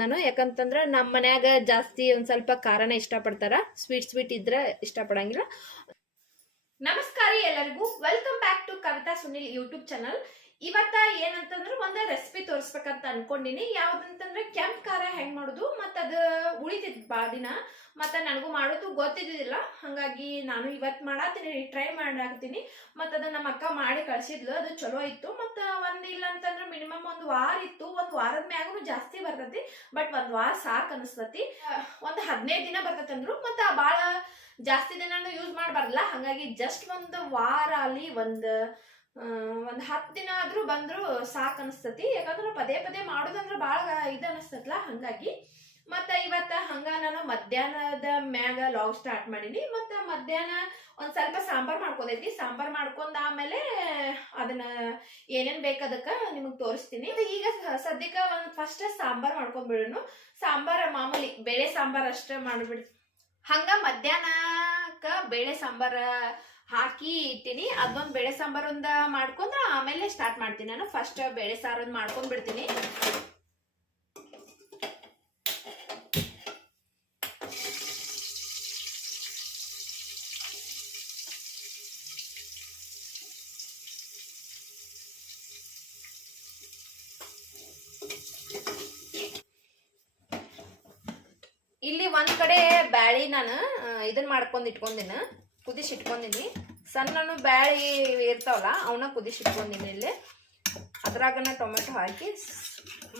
ನಾನು ಯಾಕಂತಂದ್ರೆ ನಮ್ಮ ಮನ್ಯಾಗ ಜಾಸ್ತಿ ಒಂದ್ ಸ್ವಲ್ಪ ಖಾರನ ಇಷ್ಟಪಡ್ತಾರ, ಸ್ವೀಟ್ ಇದ್ರೆ ಇಷ್ಟಪಡಂಗಿಲ್ಲ. ನಮಸ್ಕಾರ ಎಲ್ಲರಿಗೂ, welcome back to Kavitha Sunil YouTube channel. ಇವತ್ತ ಏನಂತಂದ್ರೆ ಒಂದು ರೆಸಿಪಿ ತೋರಿಸ್ಬೇಕಂತ ಅನ್ಕೊಂಡಿನಿ. ಯಾವ್ದಂತಂದ್ರೆ ಕೆಂಪ್ ಖಾರ ಹೆಂಗ್ ಮಾಡೋದು, ಮತ್ತ ಅದು ಉಳಿತಿದ್ ಬಾಳ ದಿನ, ಮತ್ತ ನನಗೂ ಮಾಡೋದು ಗೊತ್ತಿದ್ದಿಲ್ಲ. ಹಂಗಾಗಿ ನಾನು ಇವತ್ ಮಾಡಾತೀನಿ, ಟ್ರೈ ಮಾಡಾಕ್ತೀನಿ. ಮತ್ತ ಅದ ನಮ್ಮ ಅಕ್ಕ ಮಾಡಿ ಕಳ್ಸಿದ್ಲು, ಅದು ಚಲೋ ಇತ್ತು. ಮತ್ತ ಒಂದ್ ಇಲ್ಲ ಅಂತಂದ್ರೆ ಮಿನಿಮಮ್ ಒಂದ್ ವಾರ ಇತ್ತು. ಒಂದ್ ವಾರದ ಮ್ಯಾಗೂ ಜಾಸ್ತಿ ಬರ್ತೈತಿ, ಬಟ್ ಒಂದ್ ವಾರ ಸಾಕ್ ಅನಿಸ್ತತಿ. ಒಂದ್ 15 ದಿನ ಬರ್ತೈತಿ ಅಂದ್ರು. ಮತ್ತ ಬಾಳ ಜಾಸ್ತಿ ದಿನ ಯೂಸ್ ಮಾಡಬಾರ್ದಲ್ಲ, ಹಂಗಾಗಿ ಜಸ್ಟ್ ಒಂದು ವಾರ ಅಲ್ಲಿ ಒಂದ್ 10 ದಿನ ಆದ್ರೂ ಬಂದ್ರು ಸಾಕ್ ಅನಿಸ್ತತಿ. ಯಾಕಂದ್ರೆ ಪದೇ ಪದೇ ಮಾಡೋದಂದ್ರೆ ಬಾಳ ಇದು ಅನಿಸ್ತತ್ಲ, ಹಂಗಾಗಿ. ಮತ್ತ ಇವತ್ತ ಹಂಗ ನಾನು ಮಧ್ಯಾಹ್ನದ ಮ್ಯಾಗ ಲಾಗ್ ಸ್ಟಾರ್ಟ್ ಮಾಡೀನಿ. ಮತ್ತ ಮಧ್ಯಾಹ್ನ ಒಂದ್ ಸ್ವಲ್ಪ ಸಾಂಬಾರ್ ಮಾಡ್ಕೋದೈತಿ. ಸಾಂಬಾರ್ ಮಾಡ್ಕೊಂಡ್ ಆಮೇಲೆ ಅದನ್ನ ಏನೇನ್ ಬೇಕದಕ್ಕ ನಿಮಗ್ ತೋರಿಸ್ತೀನಿ. ಈಗ ಸದ್ಯಕ್ಕ ಒಂದ್ ಫಸ್ಟ್ ಸಾಂಬಾರ್ ಮಾಡ್ಕೊಂಡ್ಬಿಡೋನು. ಸಾಂಬಾರ್ ಮಾಮೂಲಿ ಬೇಳೆ ಸಾಂಬಾರ್ ಅಷ್ಟೇ ಮಾಡ್ಬಿಡ್. ಹಂಗ ಮಧ್ಯಾಹ್ನಕ್ಕ ಬೇಳೆ ಸಾಂಬಾರ ಹಾಕಿ ಇಟ್ಟಿನಿ. ಅದೊಂದು ಬೇಳೆ ಸಾಂಬಾರ್ ಒಂದ ಮಾಡ್ಕೊಂಡ್ರ ಆಮೇಲೆ ಸ್ಟಾರ್ಟ್ ಮಾಡ್ತೀನಿ. ನಾನು ಫಸ್ಟ್ ಬೇಳೆ ಸಾರು ಮಾಡ್ಕೊಂಡ್ ಬಿಡ್ತೀನಿ. ಇಲ್ಲಿ ಒಂದ್ ಕಡೆ ಬ್ಯಾಳಿ ನಾನು ಇದನ್ನ ಮಾಡ್ಕೊಂಡ್ ಇಟ್ಕೊಂಡಿನ, ಕುದಿಸಿಟ್ಕೊಂಡಿನಿ. ಸಣ್ಣನು ಬ್ಯಾಳಿ ಇರ್ತಾವಲ್ಲ ಅವನ್ನ ಕುದಿಸಿಟ್ಕೊಂಡಿನಿ. ಇಲ್ಲಿ ಅದ್ರಾಗನ ಟೊಮೆಟೊ ಹಾಕಿ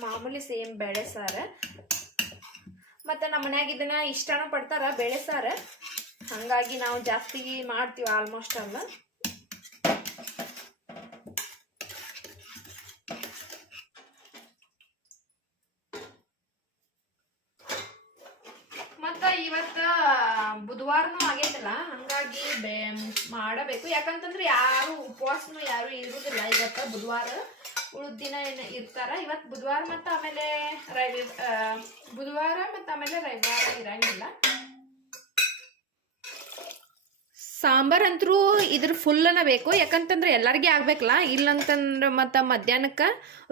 ಮಾಮೂಲಿ ಸೇಮ್ ಬೇಳೆ ಸಾರ. ಮತ್ತೆ ನಮ್ಮ ಮನ್ಯಾಗ ಇದನ್ನ ಇಷ್ಟನ ಪಡ್ತಾರ ಬೇಳೆ ಸಾರ, ಹಂಗಾಗಿ ನಾವು ಜಾಸ್ತಿ ಮಾಡ್ತೀವಿ ಆಲ್ಮೋಸ್ಟ್ ಅಲ್ಲ. ಇವತ್ತ ಬುಧವಾರನು ಆಗೈತಲ್ಲ, ಹಂಗಾಗಿ ಮಾಡಬೇಕು. ಯಾಕಂತಂದ್ರೆ ಯಾರು ಉಪವಾಸನು ಯಾರು ಇರುದಿಲ್ಲ. ಇವತ್ತ ಬುಧವಾರ, ಉಳಿದ ದಿನ ಇರ್ತಾರ. ಇವತ್ತು ಬುಧವಾರ ಮತ್ತ ಆಮೇಲೆ ಬುಧವಾರ ಮತ್ತ ಆಮೇಲೆ ರವಿವಾರ ಇರಂಗಿಲ್ಲ. ಸಾಂಬಾರ್ ಅಂತರೂ ಇದ್ರ ಫುಲ್ಲನ ಬೇಕು, ಯಾಕಂತಂದ್ರೆ ಎಲ್ಲರಿಗೂ ಆಗ್ಬೇಕಲ್ಲ. ಇಲ್ಲಂತಂದ್ರೆ ಮತ್ತ ಮಧ್ಯಾಹ್ನಕ್ಕ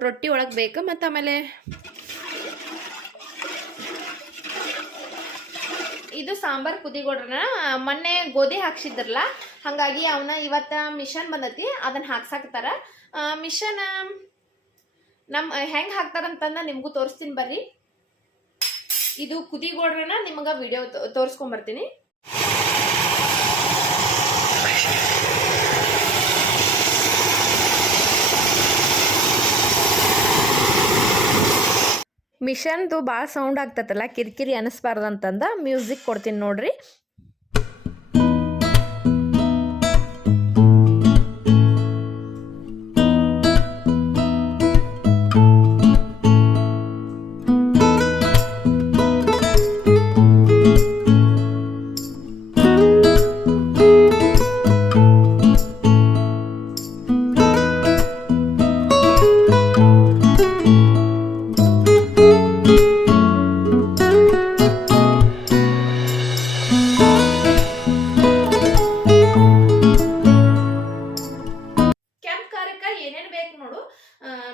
ರೊಟ್ಟಿ ಒಳಗ್ ಬೇಕು. ಮತ್ತ ಆಮೇಲೆ ಇದು ಸಾಂಬಾರ್ ಕುದಿಗೊಡ್ರನ ಮೊನ್ನೆ ಗೋಧಿ ಹಾಕ್ಸಿದ್ರಲ್ಲ, ಹಂಗಾಗಿ ಅವನ್ನ ಇವತ್ತ ಮಿಷನ್ ಬಂದತಿ, ಅದನ್ನ ಹಾಕ್ಸಾಕ್ತಾರ. ಮಿಷನ್ ಹೆಂಗ್ ಹಾಕ್ತಾರಂತಂದ ನಿಮ್ಗೂ ತೋರಿಸ್ತೀನಿ ಬರ್ರಿ. ಇದು ಕುದಿಗೊಡ್ರನ ನಿಮ್ಗ ವಿಡಿಯೋ ತೋರಿಸ್ಕೊಂಡ್ ಬರ್ತೀನಿ. ಮಿಷನ್ದು ಭಾಳ ಸೌಂಡ್ ಆಗ್ತತಲ್ಲ, ಕಿರಿಕಿರಿ ಅನಿಸ್ಬಾರ್ದಂತಂದ ಮ್ಯೂಸಿಕ್ ಕೊಡ್ತೀನಿ ನೋಡ್ರಿ.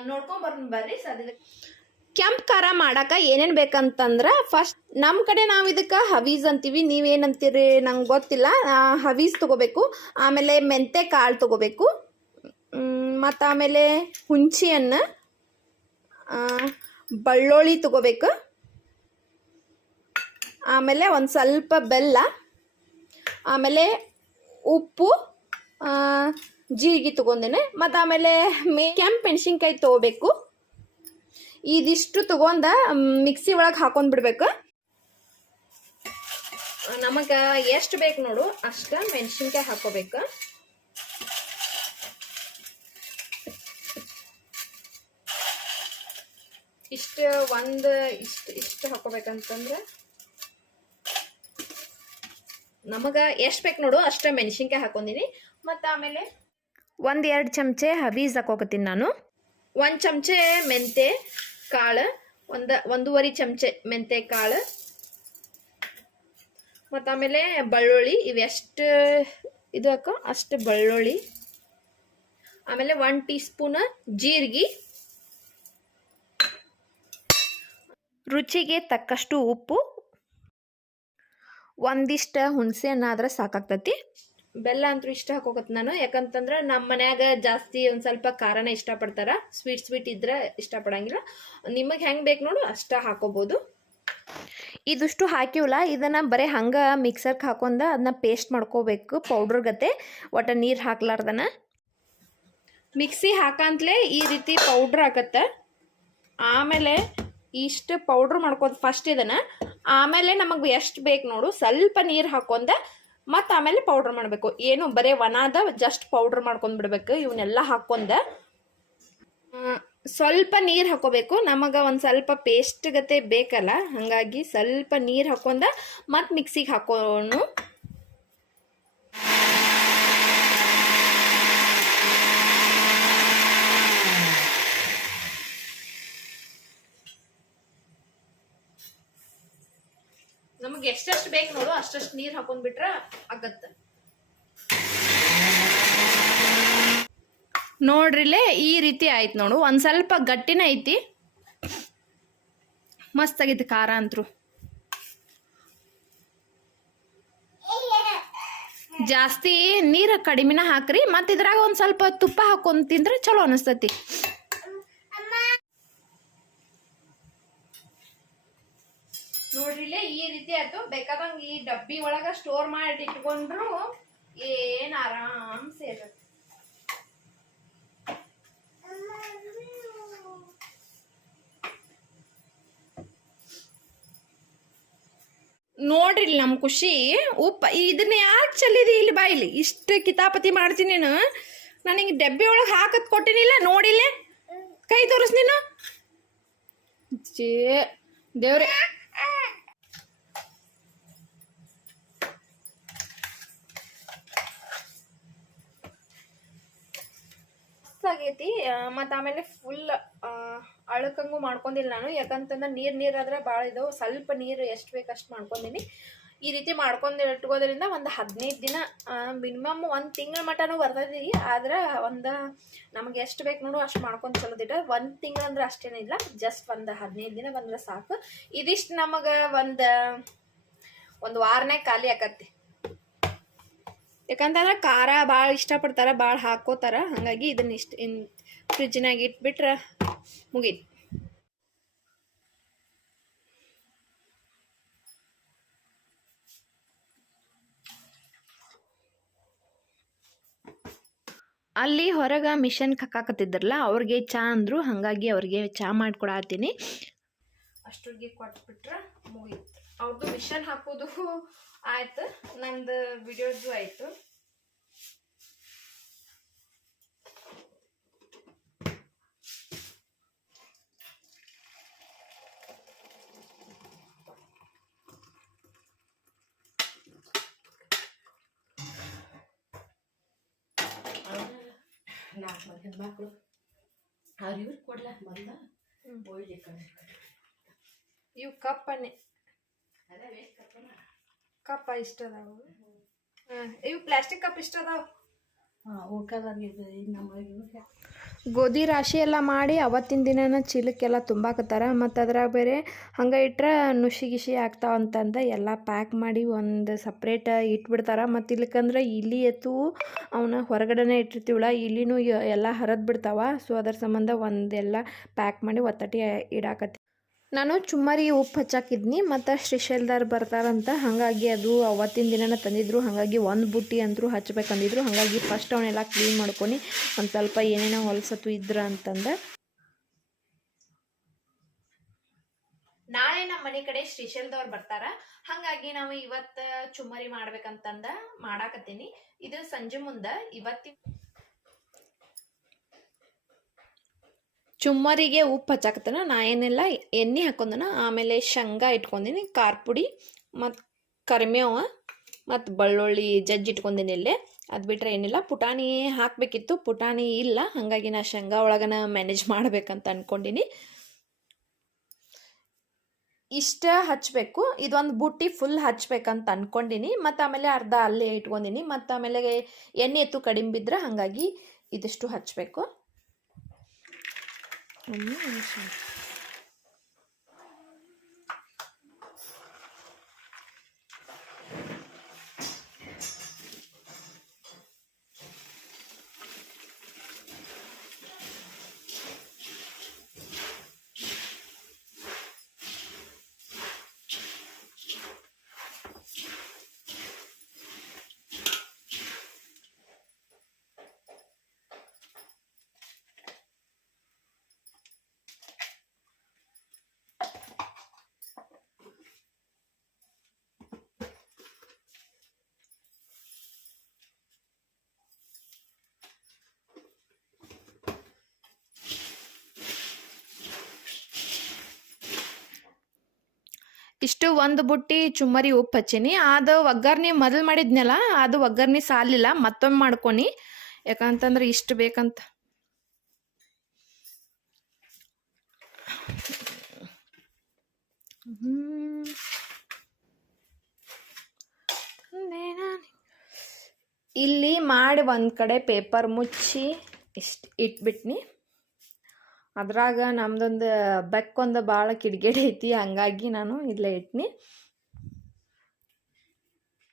ನೋಡ್ಕೊಂಡ್ ಬರ್ರಿ. ಕೆಂಪ್ ಖಾರ ಮಾಡಾಕ ಏನೇನ್ ಬೇಕಂತಂದ್ರ, ಫಸ್ಟ್ ನಮ್ ಕಡೆ ನಾವ್ ಇದಕ್ಕ ಹವೀಸ್ ಅಂತೀವಿ, ನೀವೇನಂತೀರಿ ನಂಗೆ ಗೊತ್ತಿಲ್ಲ. ಹವೀಸ್ ತಗೋಬೇಕು. ಆಮೇಲೆ ಮೆಂತೆ ಕಾಳು ತಗೋಬೇಕು. ಮತ್ತು ಆಮೇಲೆ ಹುಂಚಿಯನ್ನ, ಬೆಳ್ಳುಳ್ಳಿ ತಗೋಬೇಕು. ಆಮೇಲೆ ಒಂದು ಸ್ವಲ್ಪ ಬೆಲ್ಲ, ಆಮೇಲೆ ಉಪ್ಪು, ಜೀರಿಗೆ ತಗೊಂಡೇನೆ. ಮತ್ತು ಆಮೇಲೆ ಕೆಂಪು ಮೆಣಸಿನ್ಕಾಯಿ ತಗೋಬೇಕು. ಇದಿಷ್ಟು ತಗೊಂಡ ಮಿಕ್ಸಿ ಒಳಗೆ ಹಾಕೊಂಡ್ ಬಿಡ್ಬೇಕು. ನಮಗೆ ಎಷ್ಟು ಬೇಕು ನೋಡು ಅಷ್ಟ ಮೆಣಸಿನ್ಕಾಯಿ ಹಾಕೋಬೇಕು. ಇಷ್ಟು ಹಾಕೋಬೇಕಂತಂದ್ರೆ ನಮಗೆ ಎಷ್ಟು ಬೇಕು ನೋಡು ಅಷ್ಟ ಮೆಣಸಿನ್ಕಾಯಿ ಹಾಕೊಂಡಿನಿ. ಮತ್ತು ಆಮೇಲೆ 1-2 ಚಮಚೆ ಹವೀಸ್ ಹಾಕೋಕತ್ತೀನಿ ನಾನು. 1 ಚಮಚೆ ಮೆಂತೆ ಕಾಳು, 1.5 ಚಮಚೆ ಮೆಂತೆ ಕಾಳು, ಮತ್ತು ಆಮೇಲೆ ಬೆಳ್ಳುಳ್ಳಿ. ಇವೆಷ್ಟು ಇದು ಹಾಕೋ ಅಷ್ಟು ಬೆಳ್ಳುಳ್ಳಿ. ಆಮೇಲೆ 1 ಟೀ ಸ್ಪೂನ್ ಜೀರಿಗೆ, ರುಚಿಗೆ ತಕ್ಕಷ್ಟು ಉಪ್ಪು, ಒಂದಿಷ್ಟು ಹುಣಸೆ ಹಣ್ಣು ಆದ್ರೆ ಸಾಕಾಗ್ತೈತಿ. ಬೆಲ್ಲ ಅಂತೂ ಇಷ್ಟ ಹಾಕೋಕತ್ ನಾನು, ಯಾಕಂತಂದ್ರೆ ನಮ್ಮ ಮನ್ಯಾಗ ಜಾಸ್ತಿ ಒಂದು ಸ್ವಲ್ಪ ಖಾರನ ಇಷ್ಟಪಡ್ತಾರ. ಸ್ವೀಟ್ ಇದ್ರೆ ಇಷ್ಟಪಡಂಗಿಲ್ಲ. ನಿಮಗೆ ಹೆಂಗೆ ಬೇಕು ನೋಡು ಅಷ್ಟ ಹಾಕೋಬೋದು. ಇದಿಷ್ಟು ಹಾಕಿವಲ್ಲ, ಇದನ್ನು ಬರೀ ಹಂಗೆ ಮಿಕ್ಸರ್ಗೆ ಹಾಕೊಂಡ ಅದನ್ನ ಪೇಸ್ಟ್ ಮಾಡ್ಕೋಬೇಕು ಪೌಡ್ರ್ ಗತೆ. ಒಟ್ಟು ನೀರು ಹಾಕ್ಲಾರ್ದನ ಮಿಕ್ಸಿ ಹಾಕಂತಲೇ ಈ ರೀತಿ ಪೌಡ್ರ್ ಹಾಕತ್ತೆ. ಆಮೇಲೆ ಇಷ್ಟು ಪೌಡ್ರ್ ಮಾಡ್ಕೋದು ಫಸ್ಟ್ ಇದನ್ನು. ಆಮೇಲೆ ನಮಗೆ ಎಷ್ಟು ಬೇಕು ನೋಡು ಸ್ವಲ್ಪ ನೀರು ಹಾಕೊಂಡ ಮತ್ತು ಆಮೇಲೆ ಪೌಡ್ರ್ ಮಾಡಬೇಕು. ಏನು ಬರೀ ಒಣದ ಜಸ್ಟ್ ಪೌಡ್ರ್ ಮಾಡ್ಕೊಂಡು ಬಿಡ್ಬೇಕು. ಇವನ್ನೆಲ್ಲ ಹಾಕೊಂಡ ಸ್ವಲ್ಪ ನೀರು ಹಾಕೋಬೇಕು. ನಮಗೆ ಒಂದು ಸ್ವಲ್ಪ ಪೇಸ್ಟ್ ಗತೆ ಬೇಕಲ್ಲ, ಹಾಗಾಗಿ ಸ್ವಲ್ಪ ನೀರು ಹಾಕೊಂಡ ಮತ್ತು ಮಿಕ್ಸಿಗೆ ಹಾಕೋನು. ನಮಗೆ ಎಷ್ಟೆಷ್ಟು ಬೇಕು ನೋಡು ಅಷ್ಟಷ್ಟು ನೀರು ಹಾಕೊಂಡ್ಬಿಟ್ರೆ ಆಗತ್ತೆ. ನೋಡ್ರಿಲೇ ಈ ರೀತಿ ಆಯ್ತು ನೋಡು. ಒಂದು ಸ್ವಲ್ಪ ಗಟ್ಟಿನ ಐತಿ, ಮಸ್ತ್ ಆಗೈತಿ ಖಾರ ಅಂತೂ. ಜಾಸ್ತಿ ನೀರು ಕಡಿಮೆನ ಹಾಕ್ರಿ, ಮತ್ತು ಇದ್ರಾಗ ಒಂದು ಸ್ವಲ್ಪ ತುಪ್ಪ ಹಾಕೊಂಡು ತಿಂದ್ರೆ ಚಲೋ ಅನಿಸ್ತತಿ. ನೋಡ್ರಿಲೇ ಈ ರೀತಿ ಆಯ್ತು. ಬೇಕಾದಂಗೆ ಈ ಡಬ್ಬಿ ಒಳಗ ಸ್ಟೋರ್ ಮಾಡಿ ಇಟ್ಕೊಂಡ್ರು ಏನ್ ಆರಾಮ್ ಸೇರುತ್ತೆ. ನೋಡ್ರಿ ನಮ್ಮ ಖುಷಿ ಉಪ್ಪ ಇದನ್ನ ಯಾಕೆ ಚೆಲ್ಲಿದಿ ಇಲ್ಲಿ ಬಾಯಿಲಿ ಇಷ್ಟು ಕಿತಾಪತಿ ಮಾಡ್ತೀನಿ ನೀನು. ನನಗೆ ಡಬ್ಬಿ ಒಳಗೆ ಹಾಕತ್ ಕೊಟ್ಟಿನಿಲ್ಲ ನೋಡಿಲ್ಲ, ಕೈ ತೋರಿಸ್ ನೀನು. ಜೇ ದೇವ್ರೆ, ಆಗೈತಿ. ಮತ್ತು ಆಮೇಲೆ ಫುಲ್ ಅಳಕಂಗೂ ಮಾಡ್ಕೊಂಡಿಲ್ಲ ನಾನು, ಯಾಕಂತಂದ್ರೆ ನೀರು ಆದ್ರೆ ಭಾಳ ಇದಾವೆ. ಸ್ವಲ್ಪ ನೀರು ಎಷ್ಟು ಬೇಕು ಅಷ್ಟು ಮಾಡ್ಕೊಂಡಿನಿ. ಈ ರೀತಿ ಮಾಡ್ಕೊಂಡು ಇಟ್ಕೋದ್ರಿಂದ ಒಂದು 15 ದಿನ ಮಿನಿಮಮ್ 1 ತಿಂಗಳ ಮಟನೂ ಬರ್ತೈತಿ. ಆದ್ರೆ ಒಂದು ನಮಗೆ ಎಷ್ಟು ಬೇಕು ನೋಡು ಅಷ್ಟು ಮಾಡ್ಕೊಂಡು ಚಲೋದಿಟ್ಟ 1 ತಿಂಗಳು ಅಂದ್ರೆ ಅಷ್ಟೇನಿಲ್ಲ, ಜಸ್ಟ್ ಒಂದು 15 ದಿನ ಬಂದ್ರೆ ಸಾಕು. ಇದಿಷ್ಟು ನಮಗೆ ಒಂದು ವಾರನೇ ಖಾಲಿ ಆಕತಿ. ಯಾಕಂತಂದ್ರೆ ಖಾರ ಭಾಳ ಇಷ್ಟಪಡ್ತಾರೆ, ಭಾಳ ಹಾಕೋತಾರ. ಹಾಗಾಗಿ ಇದನ್ನ ಫ್ರಿಜ್ನಾಗ ಇಟ್ಬಿಟ್ರೆ ಮುಗೀತು. ಅಲ್ಲಿ ಹೊರಗೆ ಮಿಷನ್ ಕಕ್ಕಾಕತ್ತಿದ್ರಲ್ಲ ಅವ್ರಿಗೆ ಚಾ ಅಂದರು, ಹಾಗಾಗಿ ಅವ್ರಿಗೆ ಚಾ ಮಾಡಿಕೊಡತ್ತೀನಿ. ಅಷ್ಟೊತ್ತಿಗೆ ಕೊಟ್ಬಿಟ್ರೆ ಮುಗೀತು. ಅವ್ರದ್ದು ಮಿಷನ್ ಹಾಕೋದು ಆಯ್ತು, ನಂದು ವಿಡಿಯೋದು ಆಯಿತು. ನಾಲ್ಕು ಮಂದಿ ಹೆಣ್ಮಕ್ಳು ಅವ್ರು ಇವ್ರು ಕೊಡ್ಲ ಬಂದ ಒಳ್ಳೆ ಇವು ಕಪ್ಪನೆ ಕಪ್ಪ ಇಷ್ಟ ಅದಾವ. ಇವು ಪ್ಲಾಸ್ಟಿಕ್ ಕಪ್ ಇಷ್ಟ ಅದಾವ. ಗೋಧಿ ರಾಶಿ ಎಲ್ಲ ಮಾಡಿ ಅವತ್ತಿನ ದಿನನ ಚೀಲಕ್ಕೆಲ್ಲ ತುಂಬಾಕತ್ತಾರ. ಮತ್ತು ಅದ್ರಾಗ ಬೇರೆ ಹಂಗೆ ಇಟ್ರೆ ನುಷಿ ಗಿಶಿ ಆಗ್ತಾವಂತಂದ ಎಲ್ಲ ಪ್ಯಾಕ್ ಮಾಡಿ ಒಂದು ಸಪ್ರೇಟ್ ಇಟ್ಬಿಡ್ತಾರೆ. ಮತ್ತು ಇಲ್ಲಕ್ಕಂದ್ರೆ ಇಲಿ ಎತ್ತು ಅವನ್ನ ಹೊರಗಡೆನೇ ಇಟ್ಟಿರ್ತೀವಲ್ಲ, ಇಲಿನೂ ಎಲ್ಲ ಹರಿದು ಬಿಡ್ತಾವ. ಸೊ ಅದ್ರ ಸಂಬಂಧ ಒಂದೆಲ್ಲ ಪ್ಯಾಕ್ ಮಾಡಿ ಒತ್ತಟಿ ಇಡಾಕತ್ತಿ. ನಾನು ಚುಮ್ಮರಿ ಉಪ್ಪು ಹಚ್ಚಾಕಿದ್ನಿ, ಮತ್ತು ಶ್ರೀಶೈಲದವ್ರು ಬರ್ತಾರಂತ, ಹಾಗಾಗಿ ಅದು ಅವತ್ತಿನ ದಿನನ ತಂದಿದ್ರು. ಹಾಗಾಗಿ ಒಂದು ಬುಟ್ಟಿ ಅಂತೂ ಹಚ್ಬೇಕಂದಿದ್ರು. ಹಾಗಾಗಿ ಫಸ್ಟ್ ಅವನ್ನೆಲ್ಲ ಕ್ಲೀನ್ ಮಾಡ್ಕೊಂಡು ಒಂದು ಸ್ವಲ್ಪ ಏನೇನೋ ಹೊಲಸತ್ತು ಇದ್ರ ಅಂತಂದ. ನಾಳೆ ನಮ್ಮ ಮನೆ ಕಡೆ ಶ್ರೀಶೈಲದವ್ರು ಬರ್ತಾರ, ಹಾಗಾಗಿ ನಾವು ಇವತ್ತು ಚುಮ್ಮರಿ ಮಾಡ್ಬೇಕಂತಂದ ಮಾಡಾಕತ್ತೀನಿ. ಇದು ಸಂಜೆ ಮುಂದೆ ಚುಮ್ಮರಿಗೆ ಉಪ್ಪು ಹಚ್ಚಾಕತ್ತನ. ನಾ ಏನೆಲ್ಲ ಎಣ್ಣೆ ಹಾಕೊಂಡನ, ಆಮೇಲೆ ಶೇಂಗಾ ಇಟ್ಕೊಂಡಿನಿ, ಖಾರ ಪುಡಿ ಮತ್ತು ಕರಿಮೇವ ಮತ್ತು ಬೆಳ್ಳುಳ್ಳಿ ಜಜ್ಜಿ ಇಟ್ಕೊಂಡಿನಿ ಇಲ್ಲೇ. ಅದು ಬಿಟ್ಟರೆ ಏನಿಲ್ಲ. ಪುಟಾಣಿ ಹಾಕಬೇಕಿತ್ತು, ಪುಟಾಣಿ ಇಲ್ಲ, ಹಾಗಾಗಿ ನಾ ಶೇಂಗಾ ಒಳಗನ ಮ್ಯಾನೇಜ್ ಮಾಡ್ಬೇಕಂತ ಅಂದ್ಕೊಂಡಿನಿ. ಇಷ್ಟ ಹಚ್ಚಬೇಕು, ಇದೊಂದು ಬುಟ್ಟಿ ಫುಲ್ ಹಚ್ಬೇಕಂತ ಅಂದ್ಕೊಂಡಿನಿ. ಮತ್ತು ಆಮೇಲೆ ಅರ್ಧ ಅಲ್ಲೇ ಇಟ್ಕೊಂಡಿನಿ. ಮತ್ತು ಆಮೇಲೆ ಎಣ್ಣೆ ಎತ್ತು ಕಡಿಮೆ ಬಿದ್ದರೆ ಹಾಗಾಗಿ ಇದಿಷ್ಟು ಹಚ್ಚಬೇಕು. ಇಷ್ಟು ಒಂದು ಬುಟ್ಟಿ ಚುಮ್ಮರಿ ಉಪ್ಪು ಹಚ್ಚೀನಿ. ಅದು ಒಗ್ಗರ್ಣೆ ಮೊದಲು ಮಾಡಿದ್ನಲ್ಲ, ಅದು ಒಗ್ಗರ್ಣೆ ಸಾಲಿಲ್ಲ, ಮತ್ತೊಮ್ಮೆ ಮಾಡ್ಕೊನಿ. ಯಾಕಂತಂದ್ರೆ ಇಷ್ಟು ಬೇಕಂತ. ಇಲ್ಲಿ ಮಾಡಿ ಒಂದು ಕಡೆ ಪೇಪರ್ ಮುಚ್ಚಿ ಇಷ್ಟು ಇಟ್ಬಿಟ್ನಿ. ಅದ್ರಾಗ ನಮ್ದೊಂದು ಬೆಕ್ಕೊಂದು ಭಾಳ ಕಿಡಿಗೇಡಿ ಐತಿ, ಹಂಗಾಗಿ ನಾನು ಇಲ್ಲೇ ಇಟ್ನಿ.